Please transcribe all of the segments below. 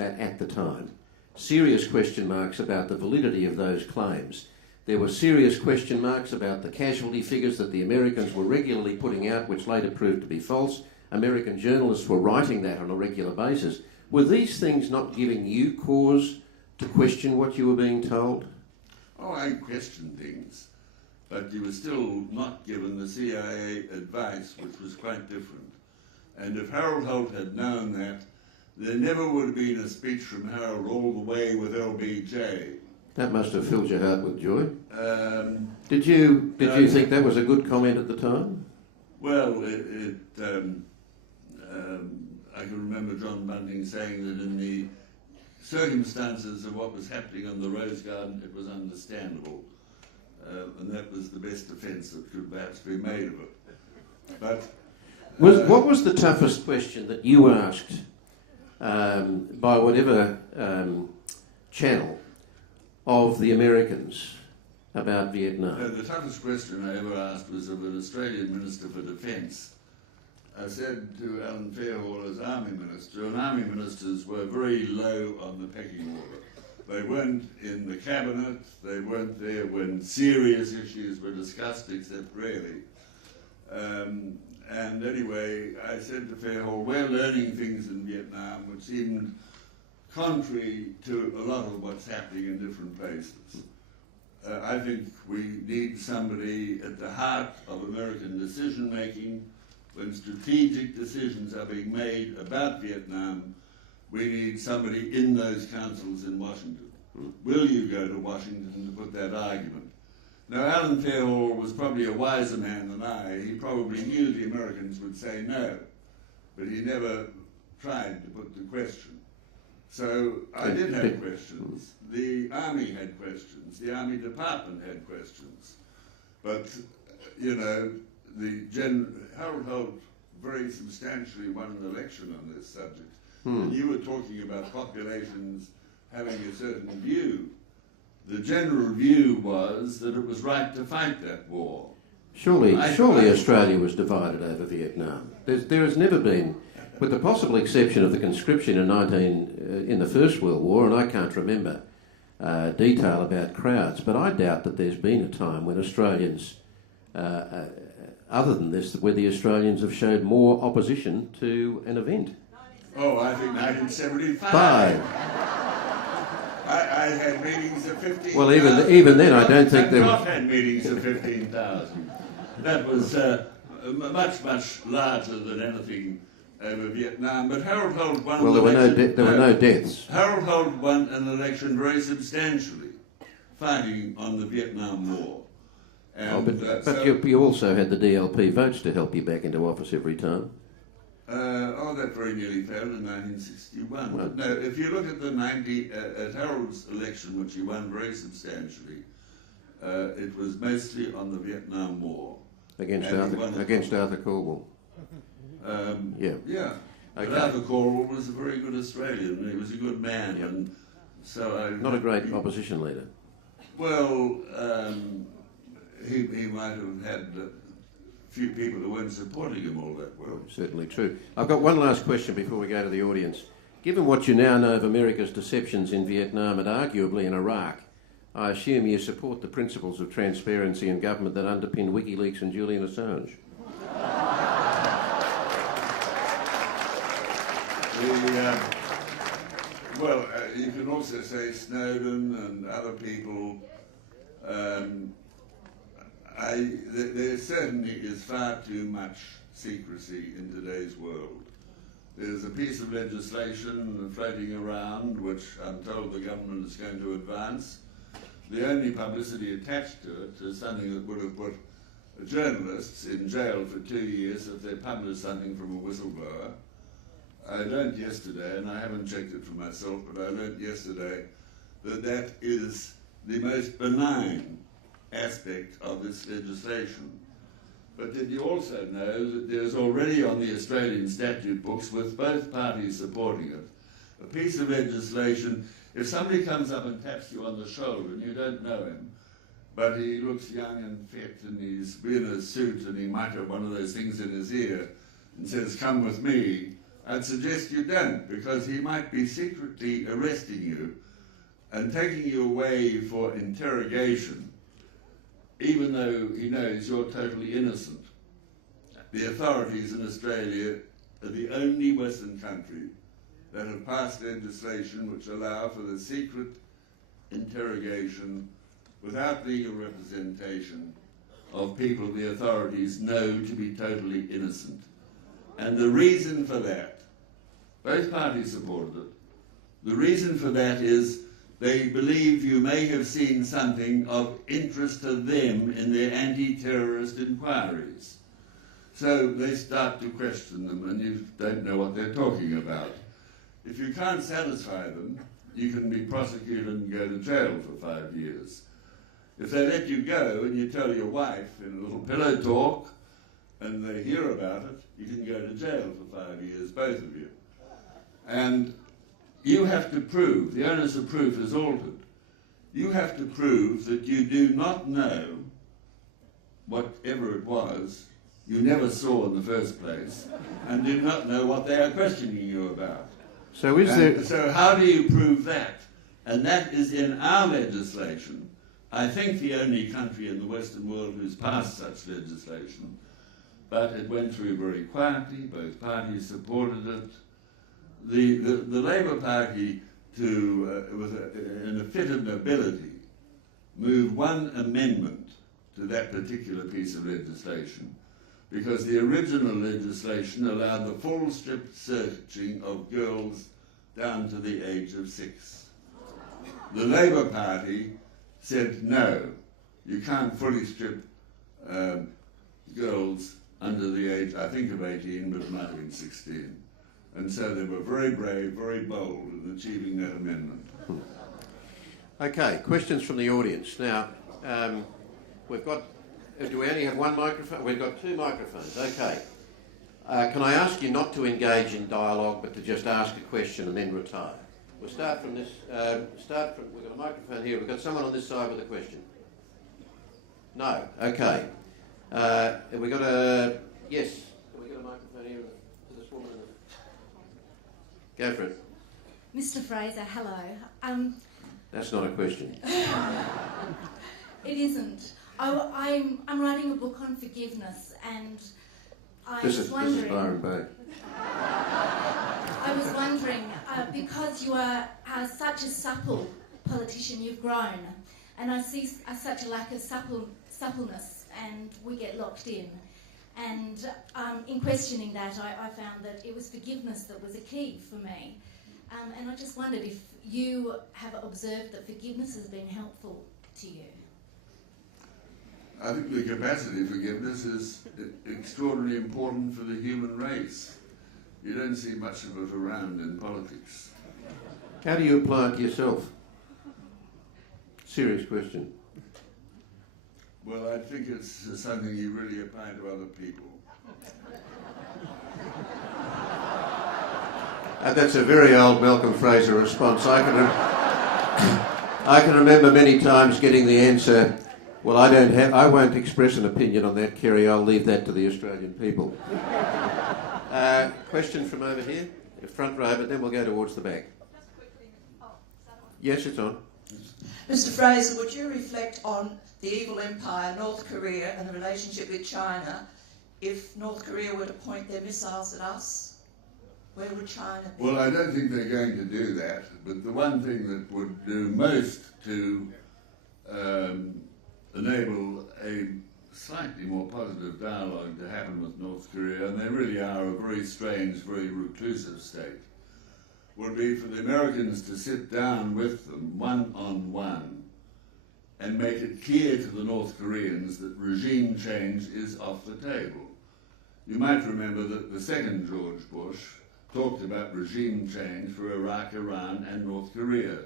about that at the time. Serious question marks about the validity of those claims. There were serious question marks about the casualty figures that the Americans were regularly putting out, which later proved to be false. American journalists were writing that on a regular basis. Were these things not giving you cause to question what you were being told? Oh, I questioned things, but you were still not given the CIA advice, which was quite different. And if Harold Holt had known that, there never would have been a speech from Harold all the way with LBJ. That must have filled your heart with joy. Did you think that was a good comment at the time? Well, I can remember John Bunting saying that in the circumstances of what was happening on the Rose Garden, it was understandable. And that was the best defence that could perhaps be made of it. But what was the toughest question that you asked by whatever channel of the Americans about Vietnam? The toughest question I ever asked was of an Australian Minister for Defence. I said to Alan Fairhall as Army Minister, and Army Ministers were very low on the pecking order. They weren't in the Cabinet, they weren't there when serious issues were discussed, except really. And anyway, I said to Fairhall, we're learning things in Vietnam which seemed contrary to a lot of what's happening in different places. I think we need somebody at the heart of American decision-making. When strategic decisions are being made about Vietnam, we need somebody in those councils in Washington. Will you go to Washington to put that argument? Now, Alan Fairhall was probably a wiser man than I. He probably knew the Americans would say no, but he never tried to put the question. So I did have questions. The Army had questions. The Army Department had questions. But, you know, Harold Holt very substantially won an election on this subject. And you were talking about populations having a certain view. The general view was that it was right to fight that war. Surely Australia was divided over Vietnam. There has never been, with the possible exception of the conscription in the First World War, and I can't remember detail about crowds, but I doubt that there's been a time when Australians, other than this, where the Australians have showed more opposition to an event. Oh, I think 1975. I had meetings of 15,000. Well, even then, I don't think there were. Not had meetings of 15,000. That was much, much larger than anything over Vietnam. But Harold Holt won. Well, there were no deaths. Harold Holt won an election very substantially, fighting on the Vietnam War. And, you also had the DLP votes to help you back into office every time. That very nearly failed in 1961. Well, no, if you look at at Harold's election, which he won very substantially, it was mostly on the Vietnam War. Against Arthur Calwell. Yeah. Okay. But Arthur Calwell was a very good Australian, and he was a good man, and so not a great opposition leader. Well, he might have had few people who weren't supporting him all that well. Certainly true. I've got one last question before we go to the audience. Given what you now know of America's deceptions in Vietnam and arguably in Iraq, I assume you support the principles of transparency in government that underpin WikiLeaks and Julian Assange. You can also say Snowden and other people. There certainly is far too much secrecy in today's world. There's a piece of legislation floating around which I'm told the government is going to advance. The only publicity attached to it is something that would have put journalists in jail for 2 years if they published something from a whistleblower. I learnt yesterday, and I haven't checked it for myself, but I learnt yesterday that is the most benign aspect of this legislation. But did you also know that there's already on the Australian statute books, with both parties supporting it, a piece of legislation, if somebody comes up and taps you on the shoulder and you don't know him, but he looks young and fit and he's in a suit and he might have one of those things in his ear and says, "Come with me, I'd suggest you don't, because he might be secretly arresting you and taking you away for interrogation, even though he knows you're totally innocent. The authorities in Australia are the only Western country that have passed legislation which allow for the secret interrogation without legal representation of people the authorities know to be totally innocent. And the reason for that, both parties supported it, the reason for that is they believe you may have seen something of interest to them in their anti-terrorist inquiries. So they start to question them and you don't know what they're talking about. If you can't satisfy them, you can be prosecuted and go to jail for 5 years. If they let you go and you tell your wife in a little pillow talk and they hear about it, you can go to jail for 5 years, both of you. And you have to prove, the onus of proof is altered. You have to prove that you do not know whatever it was you never saw in the first place and do not know what they are questioning you about. So how do you prove that? And that is in our legislation. I think the only country in the Western world who's passed such legislation, but it went through very quietly, both parties supported it. The Labour Party, in a fit of nobility, moved one amendment to that particular piece of legislation, because the original legislation allowed the full strip searching of girls down to the age of 6. The Labour Party said no, you can't fully strip girls under the age, I think, of 18, but it might have been 16. And so they were very brave, very bold in achieving that amendment. Okay, questions from the audience. Now, we've got, do we only have one microphone? We've got 2 microphones, okay. Can I ask you not to engage in dialogue, but to just ask a question and then retire? We'll start from this, we've got a microphone here. We've got someone on this side with a question. No, okay. Have we got a, yes, have we got a microphone here to this woman? Go for it. Mr. Fraser, hello. That's not a question. It isn't. I'm writing a book on forgiveness, and This is Byron Bay. I was wondering, because you are such a supple politician, you've grown, and I see such a lack of suppleness, and we get locked in. And in questioning that, I found that it was forgiveness that was a key for me. And I just wondered if you have observed that forgiveness has been helpful to you. I think the capacity for forgiveness is extraordinarily important for the human race. You don't see much of it around in politics. How do you apply it to yourself? Serious question. Well, I think it's something you really apply to other people. That's a very old Malcolm Fraser response. I can remember many times getting the answer, well, I won't express an opinion on that, Kerry, I'll leave that to the Australian people. Question from over here, front row, but then we'll go towards the back. Just quickly. Oh, is that on? Yes, it's on. Mr. Fraser, would you reflect on the evil empire, North Korea, and the relationship with China? If North Korea were to point their missiles at us, where would China be? Well, I don't think they're going to do that, but the one thing that would do most to enable a slightly more positive dialogue to happen with North Korea, and they really are a very strange, very reclusive state, would be for the Americans to sit down with them one-on-one and make it clear to the North Koreans that regime change is off the table. You might remember that the second George Bush talked about regime change for Iraq, Iran and North Korea,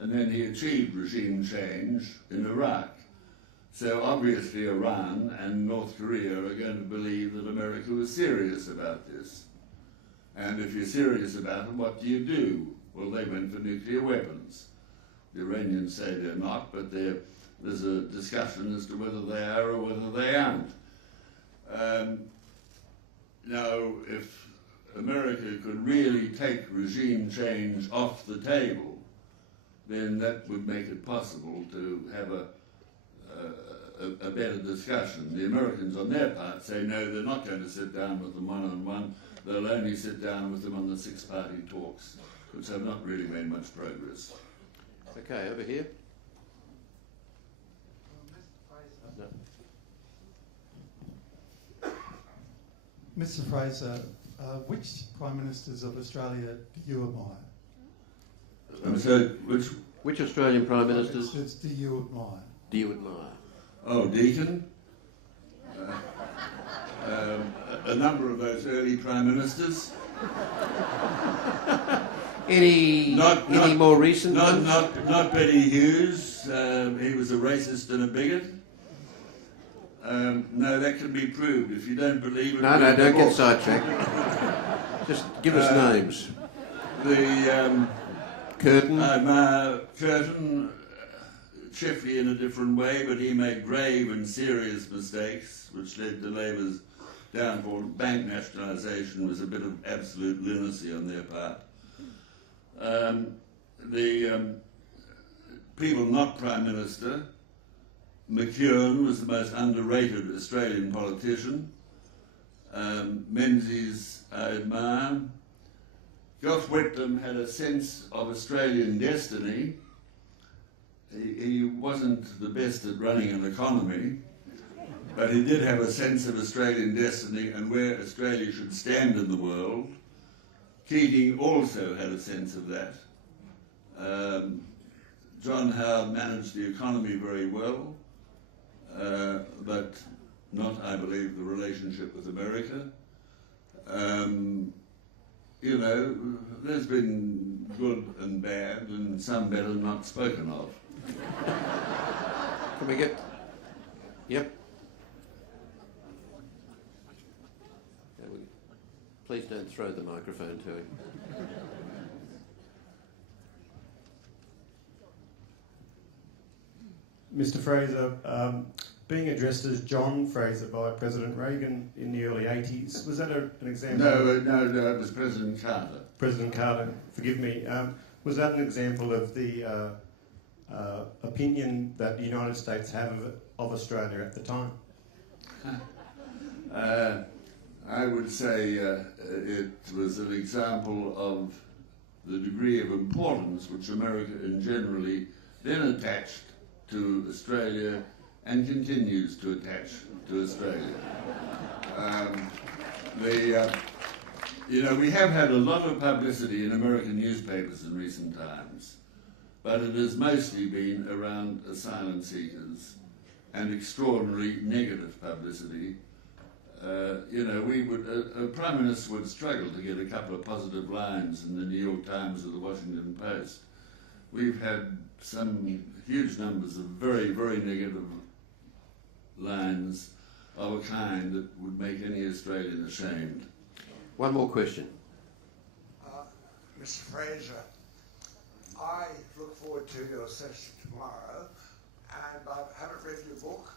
and then he achieved regime change in Iraq. So obviously Iran and North Korea are going to believe that America was serious about this. And if you're serious about it, what do? Well, they went for nuclear weapons. The Iranians say they're not, but there's a discussion as to whether they are or whether they aren't. Now, if America could really take regime change off the table, then that would make it possible to have a better discussion. The Americans on their part say no, they're not going to sit down with them one-on-one, they'll only sit down with them on the six-party talks, which have not really made much progress. Okay, over here. No. Mr. Fraser, which Prime Ministers of Australia do you admire? So, Which Australian Prime Ministers Do you admire? do you admire? Oh, Deakin. A number of those early Prime Ministers. Any more recent ones? Not Betty Hughes. He was a racist and a bigot. No, that can be proved. If you don't believe it... No, don't get sidetracked. Just give us names. Curtin. Curtin, chiefly in a different way, but he made grave and serious mistakes, which led to Labour's downfall. Bank nationalisation was a bit of absolute lunacy on their part. The people not Prime Minister, McEwen was the most underrated Australian politician. Menzies I admire. Gough Whitlam had a sense of Australian destiny. He wasn't the best at running an economy, but he did have a sense of Australian destiny and where Australia should stand in the world. Keating also had a sense of that. John Howard managed the economy very well, but not, I believe, the relationship with America. You know, there's been good and bad, and some better not spoken of. Can we get... Yep. Please don't throw the microphone to him. Mr. Fraser, being addressed as John Fraser by President Reagan in the early 80s, was that an example? No, it was President Carter. President Carter, forgive me. Was that an example of the opinion that the United States have of Australia at the time? I would say it was an example of the degree of importance which America generally then attached to Australia and continues to attach to Australia. You know, we have had a lot of publicity in American newspapers in recent times, but it has mostly been around asylum seekers and extraordinary negative publicity. You know, a Prime Minister would struggle to get a couple of positive lines in the New York Times or the Washington Post. We've had some huge numbers of very, very negative lines of a kind that would make any Australian ashamed. One more question. Mr. Fraser, I look forward to your session tomorrow, and I haven't read your book.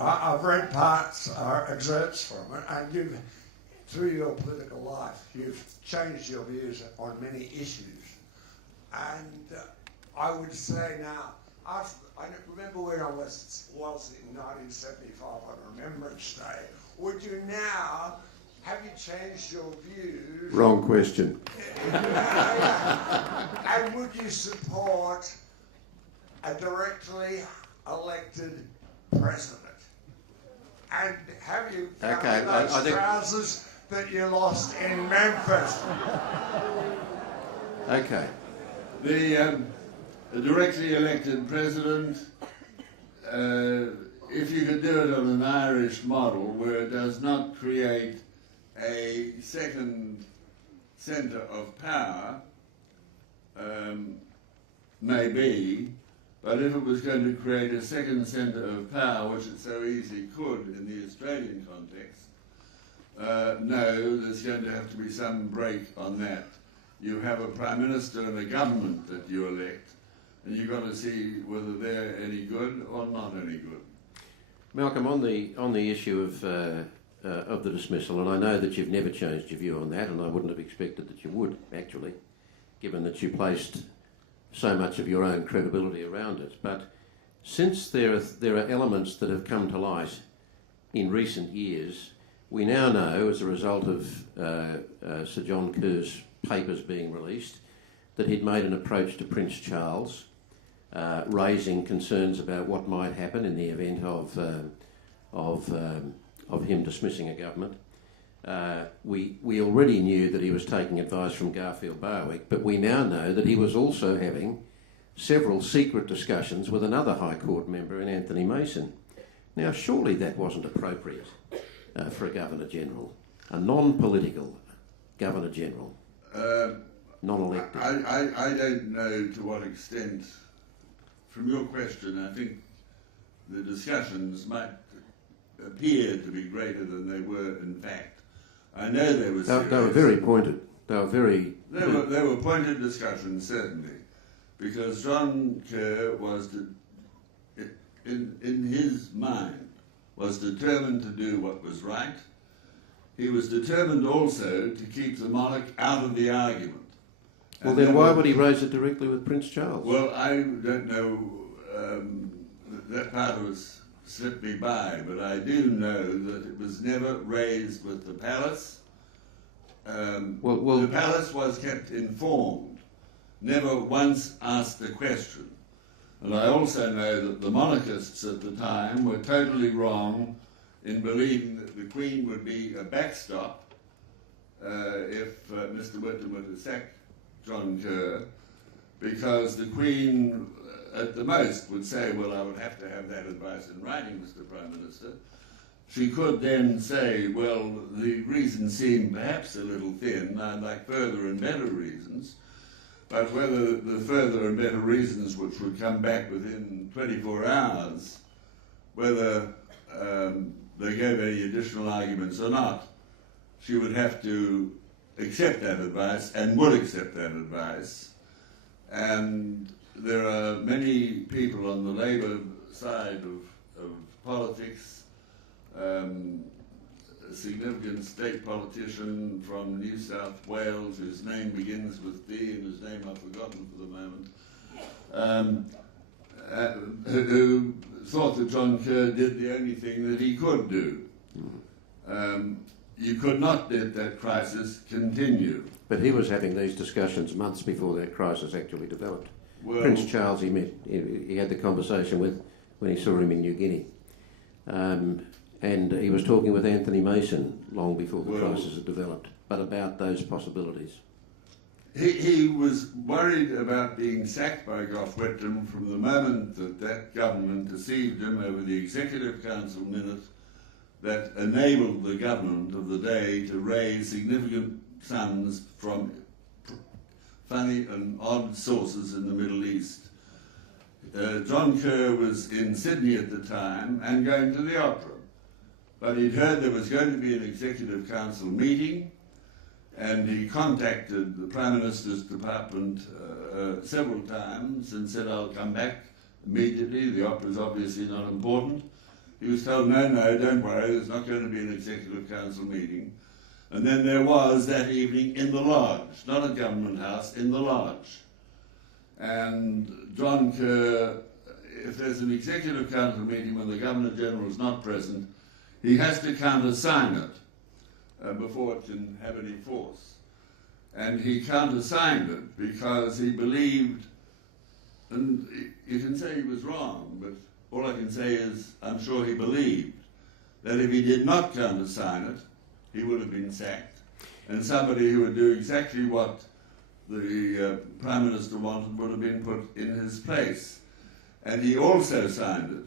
I've read parts, excerpts from it, and you've, through your political life, you've changed your views on many issues. And I would say now, I remember when I was in 1975 on Remembrance Day. Would you now, have you changed your views? Wrong question. And would you support a directly elected president? And have you found those trousers that you lost in Memphis? Okay. The directly elected president, if you could do it on an Irish model where it does not create a second centre of power, maybe, but if it was going to create a second centre of power, which it so easily could in the Australian context, no, there's going to have to be some break on that. You have a Prime Minister and a government that you elect, and you've got to see whether they're any good or not any good. Malcolm, on the issue of of the dismissal, and I know that you've never changed your view on that, and I wouldn't have expected that you would, actually, given that you placed so much of your own credibility around it. But since there are elements that have come to light in recent years, we now know, as a result of Sir John Kerr's papers being released, that he'd made an approach to Prince Charles, raising concerns about what might happen in the event of him dismissing a government. We already knew that he was taking advice from Garfield Barwick, but we now know that he was also having several secret discussions with another High Court member in Anthony Mason. Now, surely that wasn't appropriate for a Governor-General, a non-political Governor-General, non-elected. I don't know to what extent, from your question, I think the discussions might appear to be greater than they were in fact. I know they were serious. They were very pointed. They were pointed discussions, certainly, because John Kerr was, in his mind, was determined to do what was right. He was determined also to keep the monarch out of the argument. Well, then why would he raise it directly with Prince Charles? Well, I don't know, that part of it slipped me by, but I do know that it was never raised with the palace. The palace was kept informed, never once asked a question. And I also know that the monarchists at the time were totally wrong in believing that the Queen would be a backstop if Mr. Whitlam were to sack John Kerr, because the Queen at the most would say, well, I would have to have that advice in writing, Mr. Prime Minister. She could then say, well, the reasons seem perhaps a little thin, I'd like further and better reasons, but whether the further and better reasons which would come back within 24 hours, whether they gave any additional arguments or not, she would have to accept that advice and would accept that advice. And there are many people on the Labour side of politics, a significant state politician from New South Wales whose name begins with D and whose name I've forgotten for the moment, who thought that John Kerr did the only thing that he could do. You could not let that crisis continue. But he was having these discussions months before that crisis actually developed. Well, Prince Charles he had the conversation with when he saw him in New Guinea. And he was talking with Anthony Mason long before the crisis had developed, but about those possibilities. He was worried about being sacked by Gough Whitlam from the moment that government deceived him over the Executive Council minute that enabled the government of the day to raise significant sums from funny and odd sources in the Middle East. John Kerr was in Sydney at the time and going to the opera, but he'd heard there was going to be an Executive Council meeting, and he contacted the Prime Minister's department several times and said, I'll come back immediately, the opera's obviously not important. He was told, no, don't worry, there's not going to be an Executive Council meeting. And then there was that evening in the lodge, not at Government House, in the lodge. And John Kerr, if there's an Executive Council meeting when the Governor-General is not present, he has to countersign it before it can have any force. And he countersigned it because he believed, and you can say he was wrong, but all I can say is I'm sure he believed that if he did not countersign it, he would have been sacked. And somebody who would do exactly what the Prime Minister wanted would have been put in his place. And he also signed it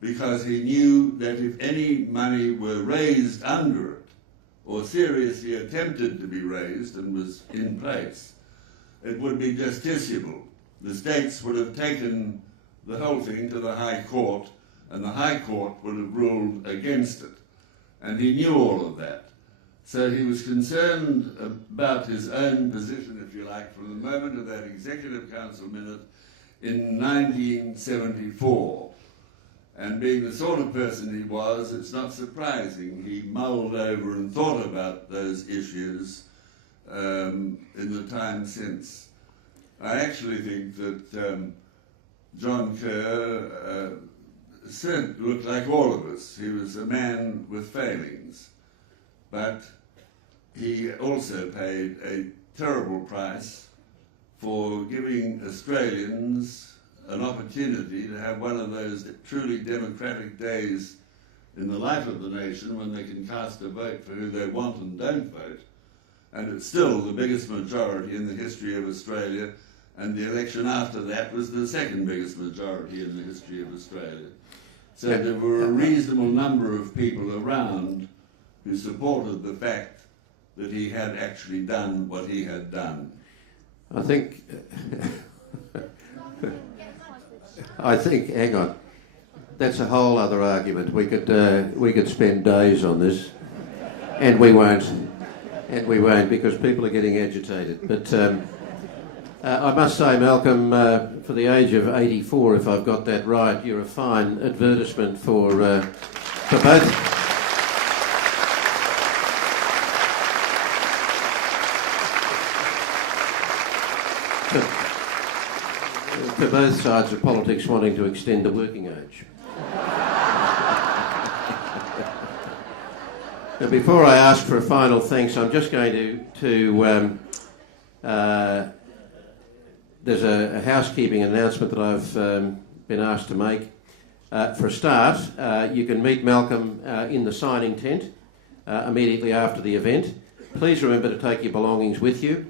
because he knew that if any money were raised under it, or seriously attempted to be raised and was in place, it would be justiciable. The states would have taken the whole thing to the High Court, and the High Court would have ruled against it. And he knew all of that. So he was concerned about his own position, if you like, from the moment of that Executive Council minute in 1974. And being the sort of person he was, it's not surprising he mulled over and thought about those issues in the time since. I actually think that John Kerr looked like all of us. He was a man with failings, but he also paid a terrible price for giving Australians an opportunity to have one of those truly democratic days in the life of the nation when they can cast a vote for who they want and don't vote. And it's still the biggest majority in the history of Australia, and the election after that was the second biggest majority in the history of Australia. So there were a reasonable number of people around who supported the fact that he had actually done what he had done. I think, hang on, that's a whole other argument. We could spend days on this, and we won't, because people are getting agitated. But I must say, Malcolm, for the age of 84, if I've got that right, you're a fine advertisement for both. For both sides of politics wanting to extend the working age. Now, before I ask for a final thanks, I'm just going to there's a housekeeping announcement that I've been asked to make. For a start, you can meet Malcolm in the signing tent immediately after the event. Please remember to take your belongings with you.